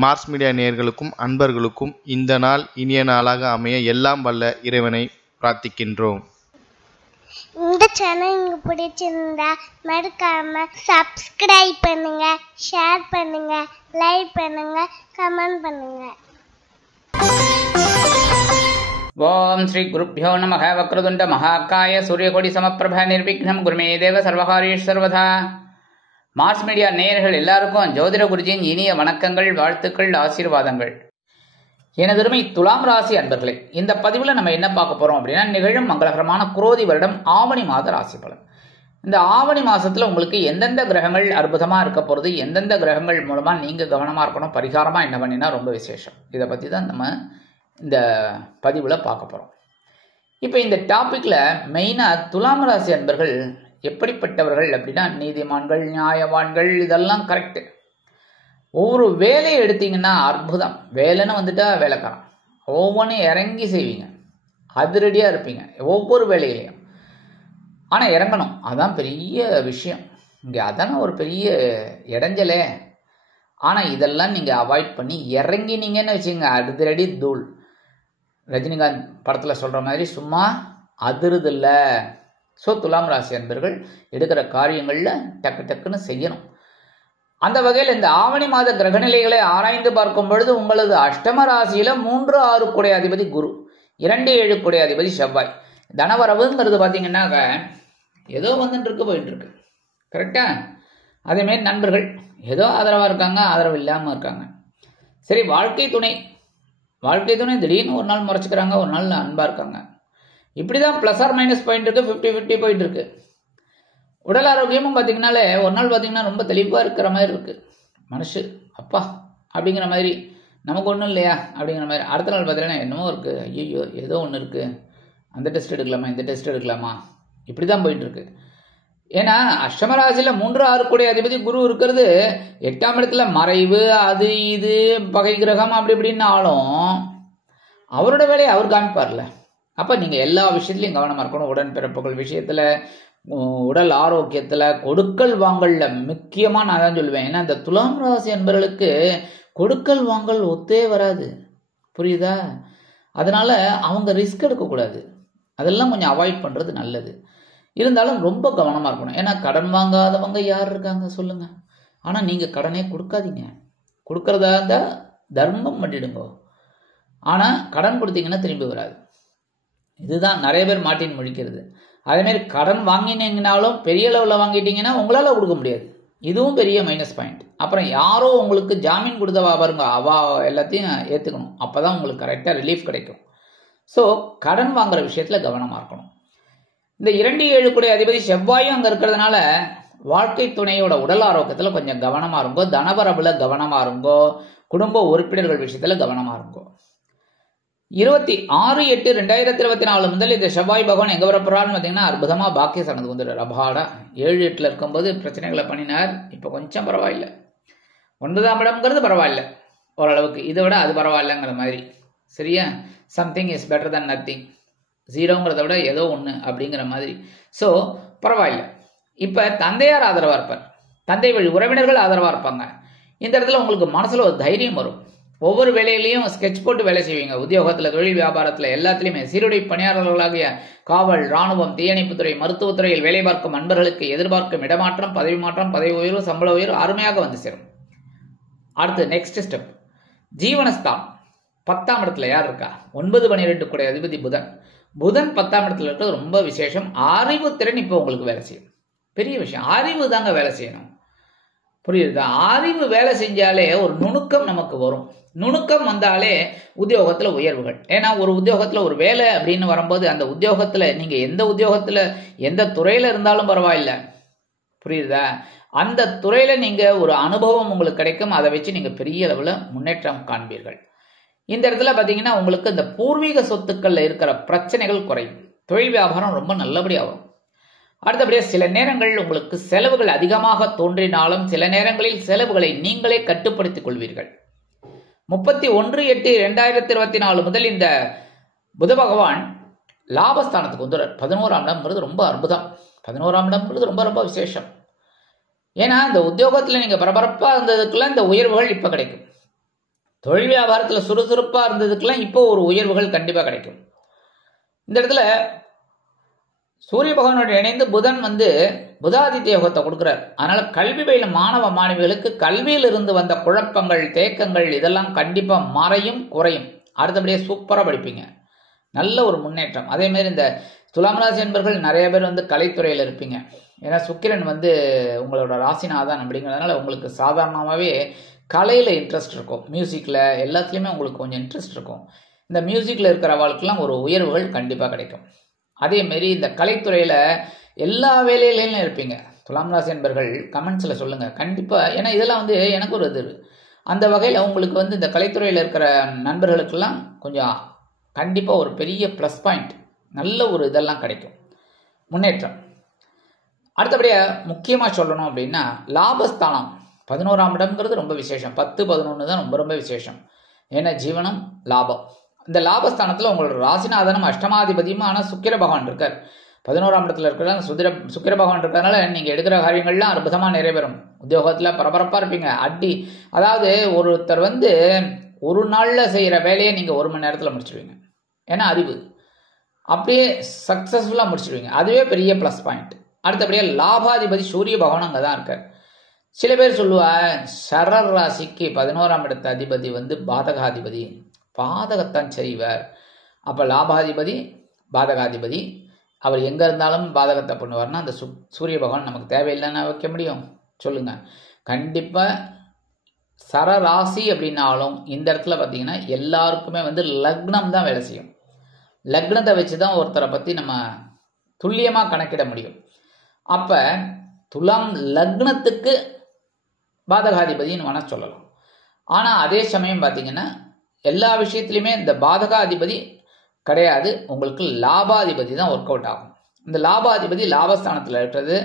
Mars media நேயர்களுக்கும் அன்பர்களுக்கும் இந்த நாள் இனிய நாளாக அமைய எல்லாம் வல்ல இறைவனை பிரார்த்திக்கின்றோம். இந்த சேனல் உங்களுக்கு பிடிச்சிருந்தா மறக்காம சப்ஸ்கிரைப் பண்ணுங்க, ஷேர் பண்ணுங்க, லைக் பண்ணுங்க, கமெண்ட் பண்ணுங்க. ஓம் ஸ்ரீ குருப்யோ நமः. வக்ரதுண்ட மகாகாய சூரியகோடி சமப்பிரப நிர்விக்னம் குருமே தேவ சர்வகாரியேஷு சர்வதா. மார்ஸ் மீடியா நேயர்கள் எல்லாருக்கும் ஜோதிட குருஜியின் இனிய வணக்கங்கள், வாழ்த்துக்கள், ஆசீர்வாதங்கள். எனதருமை துலாம் ராசி அன்பர்களே, இந்த பதிவில் நம்ம என்ன பார்க்க போறோம் அப்படின்னா, நிகழும் மங்களகரமான குரோதி வருடம் ஆவணி மாத ராசி பலன். இந்த ஆவணி மாசத்துல உங்களுக்கு எந்தெந்த கிரகங்கள் அற்புதமா இருக்க போறது, எந்தெந்த கிரகங்கள் மூலமா நீங்க கவனமா இருக்கணும், பரிகாரமா என்ன பண்ணினா ரொம்ப விசேஷம், இதை பத்தி தான் நம்ம இந்த பதிவில் பார்க்க போகிறோம். இப்போ இந்த டாப்பிக்கில் மெயினாக துலாம் ராசி அன்பர்கள் எப்படிப்பட்டவர்கள் அப்படின்னா, நீதிமான்கள், நியாயவான்கள், இதெல்லாம் கரெக்டு. ஒவ்வொரு வேலையை எடுத்தீங்கன்னா அற்புதம். வேலைன்னு வந்துட்டா வேலைக்காரன், ஒவ்வொன்றும் இறங்கி செய்வீங்க, அதிரடியாக இருப்பீங்க ஒவ்வொரு வேலையிலையும். ஆனால் இறங்கணும், அதான் பெரிய விஷயம் இங்கே, அதான ஒரு பெரிய இடைஞ்சலே. ஆனால் இதெல்லாம் நீங்கள் அவாய்ட் பண்ணி இறங்கினீங்கன்னு வச்சுங்க, அதிரடி தூள். ரஜினிகாந்த் படத்தில் சொல்கிற மாதிரி சும்மா அதிருதில்ல. ஸோ துலாம் ராசி அன்பர்கள் எடுக்கிற காரியங்களில் டக்கு டக்குன்னு செய்யணும். அந்த வகையில் இந்த ஆவணி மாத கிரகநிலைகளை ஆராய்ந்து பார்க்கும் பொழுது உங்களது அஷ்டம ராசியில் 3, 6 கூடிய அதிபதி குரு, 2, 7 கூடிய அதிபதி செவ்வாய். தனவரவுங்கிறது பார்த்தீங்கன்னாக்க ஏதோ வந்துட்டு இருக்கு, போயிட்டு இருக்கு, கரெக்டா? அதேமாரி நண்பர்கள் ஏதோ ஆதரவாக இருக்காங்க, ஆதரவு இல்லாமல் இருக்காங்க. சரி, வாழ்க்கை துணை திடீர்னு ஒரு நாள் முறைச்சிக்கிறாங்க, ஒரு நாள் அன்பாக இருக்காங்க. இப்படி தான் ப்ளஸ் ஆர் மைனஸ் பாயிண்ட் இருக்குது, 50-50 போயிட்டு இருக்கு. உடல் ஆரோக்கியமும் பார்த்தீங்கன்னாலே ஒரு நாள் பார்த்தீங்கன்னா ரொம்ப தெளிவாக இருக்கிற மாதிரி இருக்குது, மனசு அப்பா அப்படிங்கிற மாதிரி, நமக்கு ஒன்றும் இல்லையா அப்படிங்கிற மாதிரி. அடுத்த நாள் பார்த்தீங்கன்னா என்னமோ இருக்குது, ஐயோ ஏதோ ஒன்று இருக்குது, அந்த டெஸ்ட் எடுக்கலாமா, இந்த டெஸ்ட் எடுக்கலாமா, இப்படி தான் போயிட்டு இருக்கு. ஏன்னா அஷ்டமராசியில் 3, 6 கூடிய அதிபதி குரு இருக்கிறது 8ஆம் இடத்துல மறைவு, அது இது பகை கிரகம் அப்படி இப்படின்னாலும் அவரோட வேலையை அவர் காமிப்பார்ல. அப்போ நீங்கள் எல்லா விஷயத்துலையும் கவனமாக இருக்கணும். உடன்பிறப்புகள் விஷயத்தில், உடல் ஆரோக்கியத்தில், கொடுக்கல் வாங்கல்ல முக்கியமாக நான் தான் சொல்லுவேன். ஏன்னா இந்த துலாம் ராசி என்பவர்களுக்கு கொடுக்கல் வாங்கல் ஒத்தே வராது, புரியுதா? அதனால அவங்க ரிஸ்க் எடுக்கக்கூடாது, அதெல்லாம் கொஞ்சம் அவாய்ட் பண்ணுறது நல்லது. இருந்தாலும் ரொம்ப கவனமாக இருக்கணும். ஏன்னா கடன் வாங்காதவங்க யார் இருக்காங்க சொல்லுங்க? ஆனால் நீங்கள் கடனே கொடுக்காதீங்க. கொடுக்கறதா இருந்தால் தர்மம் பண்ணிடுங்க. ஆனால் கடன் கொடுத்தீங்கன்னா திரும்பி வராது. இதுதான் நிறைய பேர் மாட்டின்னு முழிக்கிறது. அதேமாரி கடன் வாங்கினீங்கனாலும் பெரிய அளவில் வாங்கிட்டீங்கன்னா உங்களால் கொடுக்க முடியாது, இதுவும் பெரிய மைனஸ் பாயிண்ட். அப்புறம் யாரோ உங்களுக்கு ஜாமீன் கொடுத்தவா பாருங்க, அவா எல்லாத்தையும் ஏற்றுக்கணும், அப்போ தான் உங்களுக்கு கரெக்டாக ரிலீஃப் கிடைக்கும். ஸோ கடன் வாங்குற விஷயத்தில் கவனமாக இருக்கணும். இந்த 2, 7 கூடிய அதிபதி செவ்வாயும் அங்கே இருக்கிறதுனால வாழ்க்கை துணையோட உடல் ஆரோக்கியத்தில் கொஞ்சம் கவனமாக இருங்கோ, தனவரவுல கவனமாக இருங்கோ, குடும்ப உறுப்பினர்கள் விஷயத்தில் கவனமாக இருங்கோ. 26/8/2024 முதல் இந்த செவ்வாய் பகவான் எங்கே வரப்போறான்னு பார்த்தீங்கன்னா அற்புதமாக பாக்கியஸ்தானத்துக்கு வந்துடுறார். அபாடா 7, 8 இருக்கும்போது பிரச்சனைகளை பண்ணினார், இப்போ கொஞ்சம் பரவாயில்லை. 9ஆம் இடம்ங்கிறது பரவாயில்ல ஓரளவுக்கு, இதை விட அது பரவாயில்லைங்கிற மாதிரி, சரியா? Something is better than nothing, 0ங்கிறத விட ஏதோ ஒன்று அப்படிங்கிற மாதிரி. ஸோ பரவாயில்ல. இப்போ தந்தையார் ஆதரவாக இருப்பார், தந்தை வழி உறவினர்கள் ஆதரவாக இருப்பாங்க. இந்த இடத்துல உங்களுக்கு மனசில் ஒரு தைரியம் வரும். ஒவ்வொரு வேலையிலையும் ஸ்கெட்ச் போட்டு வேலை செய்வீங்க. உத்தியோகத்தில், தொழில் வியாபாரத்தில், எல்லாத்துலேயுமே சீருடை பணியாளர்களாகிய காவல், இராணுவம், தீயணைப்புத்துறை, மருத்துவத்துறையில் வேலை பார்க்கும் அன்பர்களுக்கு எதிர்பார்க்கும் இடமாற்றம், பதவி மாற்றம், பதவி உயர்வு, சம்பள உயர்வு அருமையாக வந்து சேரும். அடுத்து நெக்ஸ்ட் ஸ்டெப், ஜீவனஸ்தான் 10ஆம் இடத்துல யார் இருக்கா? 9, 12 கூடிய அதிபதி புதன். புதன் 10ஆம் இடத்துல இருக்கிறது ரொம்ப விசேஷம். அறிவு திறன் இப்போ உங்களுக்கு வேலை செய்யும், பெரிய விஷயம். அறிவு தாங்க வேலை செய்யணும், புரியுதா? அறிவு வேலை செஞ்சாலே ஒரு நுணுக்கம் நமக்கு வரும். நுணுக்கம் வந்தாலே உத்தியோகத்தில் உயர்வுகள். ஏன்னா ஒரு உத்தியோகத்தில் ஒரு வேலை அப்படின்னு வரும்போது அந்த உத்தியோகத்தில் நீங்கள் எந்த உத்தியோகத்தில் எந்த துறையில் இருந்தாலும் பரவாயில்லை, புரியுதா? அந்த துறையில் நீங்கள் ஒரு அனுபவம் உங்களுக்கு கிடைக்கும், அதை வச்சு நீங்கள் பெரிய அளவில் முன்னேற்றம் காண்பீர்கள். இந்த இடத்துல பார்த்தீங்கன்னா உங்களுக்கு இந்த பூர்வீக சொத்துக்களில் இருக்கிற பிரச்சனைகள் குறையும், தொழில் வியாபாரம் ரொம்ப நல்லபடியாக வரும். அடுத்தபடியாக சில நேரங்கள் உங்களுக்கு செலவுகள் அதிகமாக தோன்றினாலும் சில நேரங்களில் செலவுகளை நீங்களே கட்டுப்படுத்திக் கொள்வீர்கள். 31/8/2024 முதல் இந்த புத பகவான் லாபஸ்தானத்துக்கு வந்துடுறார். 11ஆம் இடம்ங்கிறது ரொம்ப அற்புதம், 11ஆம் இடம்ங்கிறது ரொம்ப ரொம்ப விசேஷம். ஏன்னா இந்த உத்தியோகத்தில் நீங்கள் பரபரப்பாக இருந்ததுக்குள்ள இந்த உயர்வுகள் இப்போ கிடைக்கும். தொழில் வியாபாரத்தில் சுறுசுறுப்பாக இருந்ததுக்கெல்லாம் இப்போ ஒரு உயர்வுகள் கண்டிப்பாக கிடைக்கும். இந்த இடத்துல சூரிய பகவானோடு இணைந்து புதன் புதாதித்ய யோகத்தை கொடுக்குறார். அதனால கல்வி பயிலும் மாணவ மாணவிகளுக்கு கல்வியில் இருந்து வந்த குழப்பங்கள், தேக்கங்கள் இதெல்லாம் கண்டிப்பாக மறையும், குறையும். அடுத்தபடியாக சூப்பராக படிப்பீங்க, நல்ல ஒரு முன்னேற்றம். அதே மாதிரி இந்த துலாம் ராசி என்பர்கள் நிறைய பேர் கலைத்துறையில் இருப்பீங்க. ஏன்னா சுக்கிரன் உங்களோட ராசிநாதன் அப்படிங்கிறதுனால உங்களுக்கு சாதாரணமாகவே கலையில் இன்ட்ரெஸ்ட் இருக்கும், மியூசிக்கில் எல்லாத்துலேயுமே உங்களுக்கு கொஞ்சம் இன்ட்ரெஸ்ட் இருக்கும். இந்த மியூசிக்கில் இருக்கிறவர்களுக்கெல்லாம் ஒரு உயர்வுகள் கண்டிப்பாக கிடைக்கும். அதேமாரி இந்த கலைத்துறையில் எல்லா வேலையிலையும் இருப்பீங்க. துலாம் ராசி என்பர்கள் கமெண்ட்ஸில் சொல்லுங்கள் கண்டிப்பாக. ஏன்னா இதெல்லாம் எனக்கு ஒரு இது அந்த வகையில் உங்களுக்கு இந்த கலைத்துறையில் இருக்கிற நண்பர்களுக்கெல்லாம் கொஞ்சம் கண்டிப்பாக ஒரு பெரிய ப்ளஸ் பாயிண்ட், நல்ல ஒரு இதெல்லாம் கிடைக்கும், முன்னேற்றம். அடுத்தபடியாக முக்கியமாக சொல்லணும் அப்படின்னா லாபஸ்தானம் 11ஆம் இடம்ங்கிறது ரொம்ப விசேஷம். 10, 11 தான் ரொம்ப ரொம்ப விசேஷம். ஏன்னா ஜீவனம் லாபம். இந்த லாபஸ்தானத்தில் உங்களோட ராசிநாதனும் அஷ்டமாதிபதியுமான சுக்கிர பகவான் இருக்கார். 11ஆம் இடத்துல இருக்கிற சுக்கிர பகவான் இருக்கிறதுனால நீங்கள் எடுக்கிற காரியங்கள்லாம் அற்புதமாக நிறைவேறும். உத்தியோகத்தில் பரபரப்பாக இருப்பீங்க. அதாவது ஒருத்தர் ஒரு நாளில் செய்கிற வேலையை நீங்கள் 1 மணி நேரத்தில் முடிச்சிடுவீங்க. ஏன்னா அறிவு அப்படியே சக்ஸஸ்ஃபுல்லாக முடிச்சிடுவீங்க. அதுவே பெரிய ப்ளஸ் பாயிண்ட். அடுத்தபடியாக லாபாதிபதி சூரிய பகவான் அங்கே தான் இருக்கார். சில பேர் சொல்லுவார் சரர் ராசிக்கு 11ஆம் இடத்து அதிபதி பாதகாதிபதி, பாதகத்தான் செய்வார். அப்போ லாபாதிபதி பாதகாதிபதி அவர் எங்கே இருந்தாலும் பாதகத்தை பண்ணுவார்னா அந்த சூரிய பகவான் நமக்கு தேவையில்லைன்னா வைக்க முடியும் சொல்லுங்கள். கண்டிப்பாக சரராசி அப்படின்னாலும் இந்த இடத்துல பார்த்தீங்கன்னா எல்லாருக்குமே லக்னம் தான் வேலை செய்யும். லக்னத்தை வச்சு தான் ஒருத்தரை பற்றி நம்ம துல்லியமாக கணக்கிட முடியும். அப்போ துலாம் லக்னத்துக்கு பாதகாதிபதின்னு வேணால் சொல்லலாம். ஆனால் அதே சமயம் பார்த்தீங்கன்னா எல்லா விஷயத்துலையுமே இந்த பாதகாதிபதி கிடையாது, உங்களுக்கு லாபாதிபதி தான் ஒர்க் அவுட் ஆகும். இந்த லாபாதிபதி லாபஸ்தானத்தில் இருக்கிறது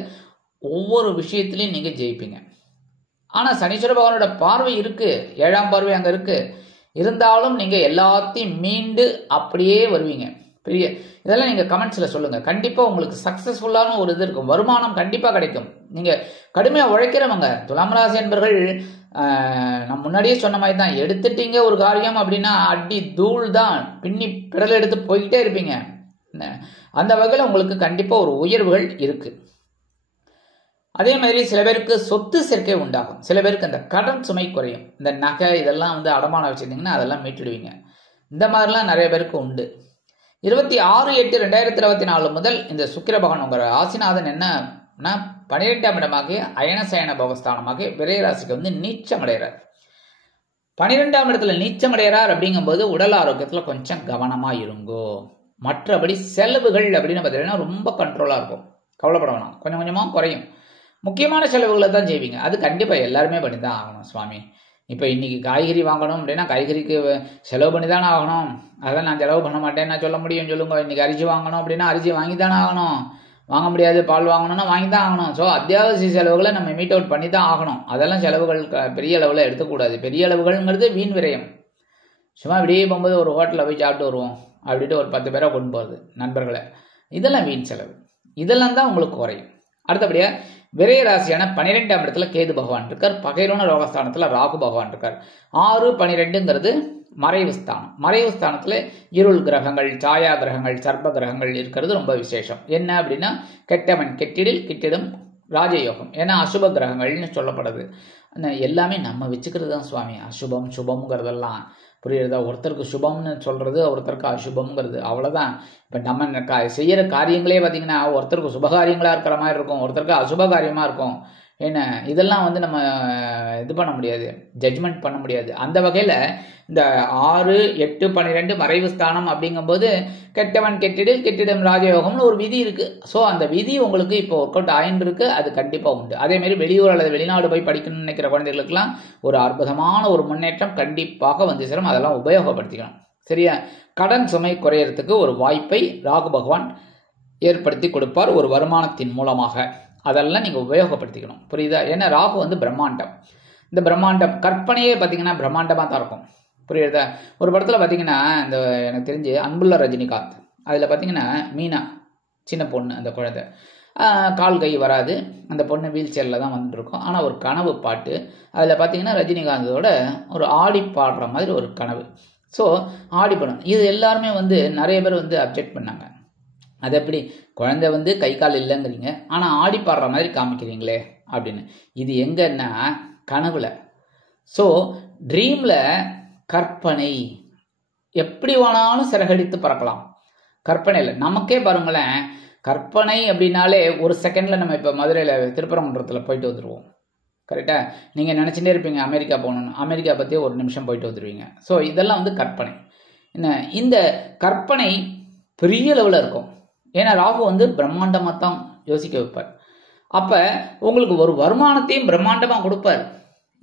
ஒவ்வொரு விஷயத்துலையும் நீங்கள் ஜெயிப்பீங்க. ஆனால் சனீஸ்வர பகவானோட பார்வை இருக்குது, 7ஆம் பார்வை அங்கே இருக்குது. இருந்தாலும் நீங்கள் எல்லாத்தையும் மீண்டு அப்படியே வருவீங்க. பெரிய இதெல்லாம் நீங்கள் கமெண்ட்ஸில் சொல்லுங்கள். கண்டிப்பாக உங்களுக்கு சக்ஸஸ்ஃபுல்லான ஒரு இது இருக்கும், வருமானம் கண்டிப்பாக கிடைக்கும். நீங்கள் கடுமையாக உழைக்கிறவங்க துலாம் ராசி என்பர்கள் நான் முன்னாடியே சொன்ன மாதிரி தான், எடுத்துட்டீங்க ஒரு காரியம் அப்படின்னா அடி தூள் தான், பின்னி பிடல் எடுத்து போய்கிட்டே இருப்பீங்க. அந்த வகையில் உங்களுக்கு கண்டிப்பாக ஒரு உயர்வுகள் இருக்குது. அதே மாதிரி சில பேருக்கு சொத்து சேர்க்கை உண்டாகும், சில பேருக்கு அந்த கடன் சுமை குறையும். இந்த நகை இதெல்லாம் அடமானம் வச்சுருந்தீங்கன்னா அதெல்லாம் மீட்டுடுவீங்க. இந்த மாதிரிலாம் நிறைய பேருக்கு உண்டு. 26/8/2024 முதல் இந்த சுக்கிர பகவான் உங்கள் ராசிநாதன் என்னன்னா 12ஆம் இடமாகிய அயனசயன போகஸ்தானமாக விரைராசிக்கு நீச்சம் அடைகிறார். 12ஆம் இடத்துல நீச்சம் அடைகிறார் அப்படிங்கும்போது உடல் ஆரோக்கியத்தில் கொஞ்சம் கவனமாக இருங்கோ. மற்றபடி செலவுகள் அப்படின்னு பார்த்தீங்கன்னா ரொம்ப கண்ட்ரோலாக இருக்கும், கவலைப்பட வேணாம், கொஞ்சம் கொஞ்சமாக குறையும். முக்கியமான செலவுகளை தான் செய்வீங்க, அது கண்டிப்பாக எல்லாருமே பண்ணி தான் ஆகணும். சுவாமி இப்போ இன்றைக்கி காய்கறி வாங்கணும் அப்படின்னா காய்கறிக்கு செலவு பண்ணி தானே ஆகணும், அதெல்லாம் நான் செலவு பண்ண மாட்டேன்னு நான் சொல்ல முடியும் சொல்லுங்க. இன்றைக்கி அரிசி வாங்கணும் அப்படின்னா அரிசி வாங்கி தானே ஆகணும், வாங்க முடியாது. பால் வாங்கணும்னா வாங்கி தான் ஆகணும். ஸோ அத்தியாவசிய செலவுகளை நம்ம மீட் அவுட் பண்ணி தான் ஆகணும். அதெல்லாம் செலவுகள் பெரிய அளவில் எடுத்துக்கூடாது. பெரிய அளவுகள்ங்கிறது வீண் விரயம். சும்மா இப்படியே போகும்போது ஒரு ஹோட்டலில் போய் சாப்பிட்டு வருவோம் அப்படின்ட்டு ஒரு 10 பேரை கொண்டு போகிறது நண்பர்களை, இதெல்லாம் வீண் செலவு. இதெல்லாம் தான் உங்களுக்கு குறையும். அடுத்தபடியாக விரைய ராசியான 12ஆம் இடத்துல கேது பகவான் இருக்கார். பகைரோன ரோகஸ்தானத்தில் ராகு பகவான் இருக்கார். 6, 12ங்கிறது மறைவு ஸ்தானம். மறைவு ஸ்தானத்தில் இருள் கிரகங்கள், சாயா கிரகங்கள், சர்ப்ப கிரகங்கள் இருக்கிறது ரொம்ப விசேஷம். என்ன அப்படின்னா கெட்டவன் கெட்டிடில் கிட்டிடும் ராஜயோகம். ஏன்னா அசுப கிரகங்கள்னு சொல்லப்படுது. எல்லாமே நம்ம வச்சுக்கிறது தான் சுவாமி. அசுபம் சுபம்ங்கிறதெல்லாம் புரியுறதா? ஒருத்தருக்கு சுபம்னு சொல்கிறது, ஒருத்தருக்கு அசுபம்ங்கிறது, அவ்வளோதான். இப்போ நம்ம செய்கிற காரியங்களே பார்த்திங்கன்னா ஒருத்தருக்கு சுபகாரியங்களாக இருக்கிற மாதிரி இருக்கும், ஒருத்தருக்கு அசுப காரியமாக இருக்கும். ஏன்னா இதெல்லாம் நம்ம இது பண்ண முடியாது, ஜட்ஜ்மெண்ட் பண்ண முடியாது. அந்த வகையில் இந்த 6, 8, 12 மறைவு ஸ்தானம் அப்படிங்கும்போது கெட்டவன் கெட்டிடில் கெட்டிடம் ராஜயோகம்னு ஒரு விதி இருக்குது. ஸோ அந்த விதி உங்களுக்கு இப்போ ஒர்க் அவுட் ஆயின்னு அது கண்டிப்பாக உண்டு. அதேமாரி வெளியூர் அல்லது வெளிநாடு போய் படிக்கணும்னு நினைக்கிற குழந்தைகளுக்கெல்லாம் ஒரு அற்புதமான ஒரு முன்னேற்றம் கண்டிப்பாக சேரும். அதெல்லாம் உபயோகப்படுத்திக்கணும். சரியா? கடன் சுமை குறையறதுக்கு ஒரு வாய்ப்பை ராகு பகவான் ஏற்படுத்தி கொடுப்பார் ஒரு வருமானத்தின் மூலமாக. அதெல்லாம் நீங்கள் உபயோகப்படுத்திக்கணும். புரியுதா? ஏன்னா ராகு பிரம்மாண்டம். இந்த பிரம்மாண்டம் கற்பனையே பார்த்தீங்கன்னா பிரம்மாண்டமாக தான் இருக்கும். புரியுதா? ஒரு படத்தில் பார்த்தீங்கன்னா இந்த எனக்கு தெரிஞ்சு அன்புள்ள ரஜினிகாந்த், அதில் பார்த்தீங்கன்னா மீனா சின்ன பொண்ணு, அந்த குழந்தை, கால் கை வராது, அந்த பொண்ணு வீல் சேரில் தான் வந்துட்டுருக்கோம். ஆனால் ஒரு கனவு பாட்டு, அதில் பார்த்தீங்கன்னா ரஜினிகாந்தோட ஒரு ஆடி பாடுற மாதிரி ஒரு கனவு. ஸோ ஆடி படம் இது எல்லாருமே வந்து நிறைய பேர் வந்து அப்ஜெக்ட் பண்ணாங்க. அது எப்படி குழந்தை வந்து கை கால் இல்லைங்கிறீங்க, ஆனால் ஆடி பாடுற மாதிரி காமிக்கிறீங்களே அப்படின்னு. இது எங்கன்னா கனவுல. ஸோ ட்ரீமில் கற்பனை எப்படி வேணாலும் சிறகடித்து பறக்கலாம். கற்பனையில் நமக்கே பாருங்களேன், கற்பனை அப்படின்னாலே ஒரு செகண்டில் நம்ம இப்போ மதுரையில் திருப்பரங்குன்றத்தில் போயிட்டு வந்துடுவோம். கரெக்டாக நீங்கள் நினச்சிட்டே இருப்பீங்க அமெரிக்கா போகணுன்னு, அமெரிக்கா பற்றி ஒரு நிமிஷம் போயிட்டு வந்துடுவீங்க. ஸோ இதெல்லாம் வந்து கற்பனை. என்ன இந்த கற்பனை பெரிய லெவலில் இருக்கும். ஏன்னா ராகு வந்து பிரம்மாண்டமாக தான் யோசிக்க வைப்பார். அப்போ உங்களுக்கு ஒரு வருமானத்தையும் பிரம்மாண்டமாக கொடுப்பார்.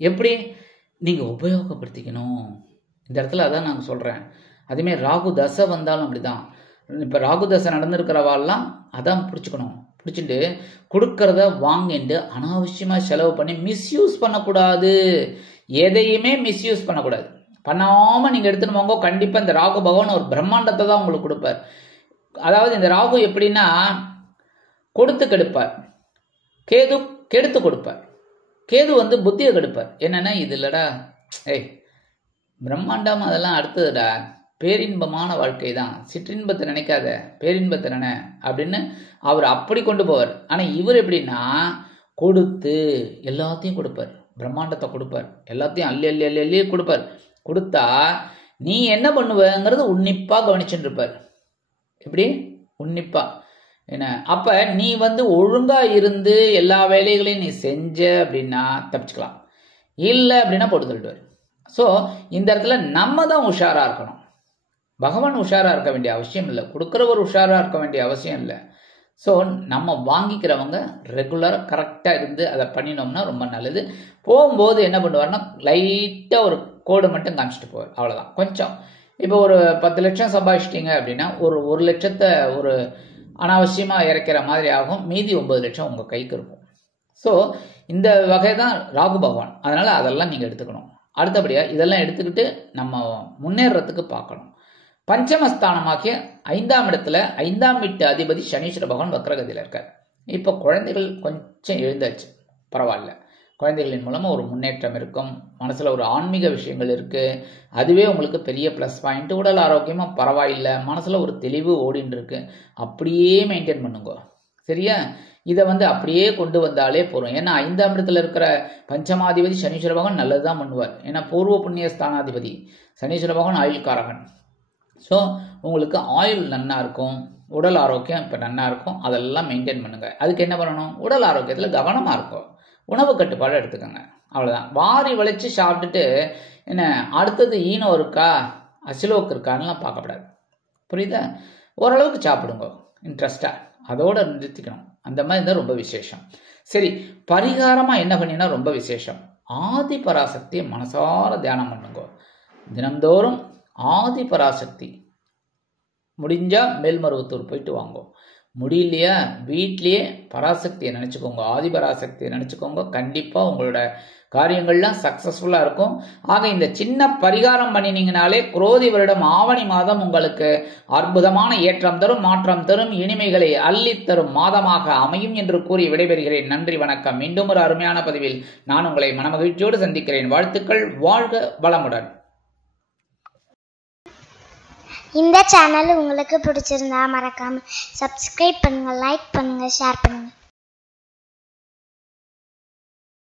எப்படி நீங்கள் உபயோகப்படுத்திக்கணும், இந்த இடத்துல அதான் நாங்கள் சொல்கிறேன். அதேமாதிரி ராகு தசை வந்தாலும் அப்படி தான். இப்போ ராகு தசை நடந்திருக்கிறவாள்லாம் அதான் பிடிச்சிக்கணும். பிடிச்சிட்டு கொடுக்கறத வாங்கிட்டு அனாவசியமாக செலவு பண்ணி மிஸ்யூஸ் பண்ணக்கூடாது. எதையுமே மிஸ்யூஸ் பண்ணக்கூடாது. பண்ணாமல் நீங்கள் எடுத்துன்னு போங்க. கண்டிப்பாக இந்த ராகு பகவான் ஒரு பிரம்மாண்டத்தை தான் உங்களுக்கு கொடுப்பார். அதாவது இந்த ராகு எப்படின்னா கொடுத்து கெடுப்பார், கேது கெடுத்து கொடுப்பார். கேது வந்து புத்தியை கெடுப்பார். என்னன்னா இது இல்லடா, பிரம்மாண்டம் அதெல்லாம் அடுத்ததுடா, பேரின்பமான வாழ்க்கை தான், சிற்றின்பத்தை நினைக்காத, பேரின்பத்தை நினை அப்படின்னு அவர் அப்படி கொண்டு போவார். ஆனால் இவர் எப்படின்னா கொடுத்து எல்லாத்தையும் கொடுப்பார், பிரம்மாண்டத்தை கொடுப்பார், எல்லாத்தையும் அள்ளி அள்ளி அள்ளி அள்ளி கொடுப்பார். கொடுத்தா நீ என்ன பண்ணுவங்கிறது உன்னிப்பாக கவனிச்சுட்டு இருப்பார். எப்படி உன்னிப்பா என்ன. அப்போ நீ வந்து ஒழுங்காக இருந்து எல்லா வேலைகளையும் நீ செஞ்ச அப்படின்னா தப்பிச்சுக்கலாம், இல்லை அப்படின்னா போட்டு தள்ளிடுவார். ஸோ இந்த இடத்துல நம்ம தான் உஷாராக இருக்கணும். பகவான் உஷாராக இருக்க வேண்டிய அவசியம் இல்லை, கொடுக்குறவர் உஷாராக இருக்க வேண்டிய அவசியம் இல்லை. ஸோ நம்ம வாங்கிக்கிறவங்க ரெகுலராக கரெக்டாக இருந்து அதை பண்ணினோம்னா ரொம்ப நல்லது. போகும்போது என்ன பண்ணுவார்னா லைட்டாக ஒரு கோடு மட்டும் காமிச்சிட்டு போவார், அவ்வளோதான். கொஞ்சம் இப்போ ஒரு 10 லட்சம் சம்பாதிச்சிட்டிங்க அப்படின்னா ஒரு 1 லட்சத்தை ஒரு அனாவசியமாக இறக்கிற மாதிரி ஆகும். மீதி 9 லட்சம் உங்கள் கைக்கு இருக்கும். ஸோ இந்த வகை தான் ராகு பகவான். அதனால் அதெல்லாம் நீங்கள் எடுத்துக்கணும். அடுத்தபடியாக இதெல்லாம் எடுத்துக்கிட்டு நம்ம முன்னேறத்துக்கு பார்க்கணும். பஞ்சமஸ்தானமாகிய 5ஆம் இடத்துல 5ஆம் வீட்டு அதிபதி சனீஸ்வர பகவான் வக்ரகதியில் இருக்கார். இப்போ குழந்தைகள் கொஞ்சம் எழுந்தாச்சு, பரவாயில்ல. குழந்தைகளின் மூலமாக ஒரு முன்னேற்றம் இருக்கும். மனசில் ஒரு ஆன்மீக விஷயங்கள் இருக்குது, அதுவே உங்களுக்கு பெரிய ப்ளஸ் பாயிண்ட். உடல் ஆரோக்கியமாக பரவாயில்லை, மனசில் ஒரு தெளிவு ஓடின்னு இருக்கு. அப்படியே மெயின்டைன் பண்ணுங்க, சரியா? இதை வந்து அப்படியே கொண்டு வந்தாலே போகிறோம். ஏன்னா 5ஆம் இடத்துல இருக்கிற பஞ்சமாதிபதி சனீஸ்வர பகவான் நல்லது தான் பண்ணுவார். ஏன்னா பூர்வ புண்ணிய ஸ்தானாதிபதி சனீஸ்வர பகவான் ஆயுள்காரகன். ஸோ உங்களுக்கு ஆயுள் நன்னா இருக்கும், உடல் ஆரோக்கியம் இப்போ நன்னா இருக்கும். அதெல்லாம் மெயின்டைன் பண்ணுங்கள். அதுக்கு என்ன பண்ணணும்? உடல் ஆரோக்கியத்தில் கவனமாக இருக்கும். உணவு கட்டுப்பாடு எடுத்துக்கோங்க, அவ்வளோதான். வாரி வளைச்சி சாப்பிட்டுட்டு என்ன அடுத்தது ஈனோ இருக்கா அசிலோக்கு இருக்கான்லாம் பார்க்கப்படாது, புரியுதா? ஓரளவுக்கு சாப்பிடுங்க இன்ட்ரெஸ்டாக, அதோடு நிறுத்திக்கணும். அந்த மாதிரி இருந்தால் ரொம்ப விசேஷம். சரி, பரிகாரமாக என்ன பண்ணினா ரொம்ப விசேஷம்? ஆதி பராசக்தியை மனசார தியானம் பண்ணுங்க. தினந்தோறும் ஆதி பராசக்தி, முடிஞ்சால் மேல்மருவத்தூர் போயிட்டு வாங்க, முடியலையா வீட்லேயே பராசக்தியை நினச்சிக்கோங்க, ஆதி பராசக்தியை நினச்சிக்கோங்க. கண்டிப்பாக உங்களோட காரியங்கள்லாம் சக்ஸஸ்ஃபுல்லாக இருக்கும். ஆக இந்த சின்ன பரிகாரம் பண்ணினீங்கனாலே குரோதி வருடம் ஆவணி மாதம் உங்களுக்கு அற்புதமான ஏற்றம் தரும், மாற்றம் தரும், இனிமைகளை அள்ளித்தரும் மாதமாக அமையும் என்று கூறி விடைபெறுகிறேன். நன்றி, வணக்கம். மீண்டும் ஒரு அருமையான பதிவில் நான் உங்களை மனமகிழ்ச்சியோடு சந்திக்கிறேன். வாழ்த்துக்கள், வாழ்க வளமுடன். இந்த சேனல் உங்களுக்கு பிடிச்சிருந்தா மறக்காம சப்ஸ்கிரைப் பண்ணுங்க, லைக் பண்ணுங்க, ஷேர் பண்ணுங்க.